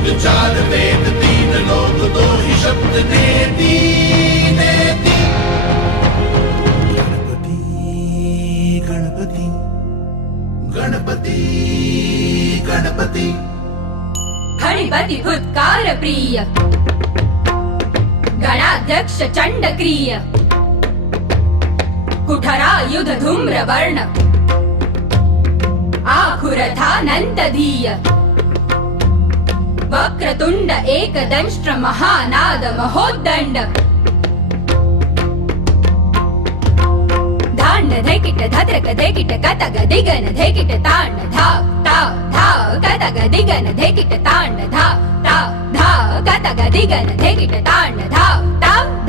योग चार वेद तीन लोक दो ही शब्द नेति नेति। गणपति गणपति गणपति गणपति। गणपति फुत्कार प्रिय गणाध्यक्ष चंडक्रिय कुठरायुध धूम्रवर्ण आखुरथानंतधीय वक्रतुंड एकदंष्ट्र महानाद महोद्दंड। धाण्ड धैकिट धद्रक धैकिट कतग दिगन धैकिट ताण्ड धाव ताव धाव कतग दिगन धैकिट ताण्ड धाव ताव धाव कतग दिगन धैकिट ताण्ड धाव ताव।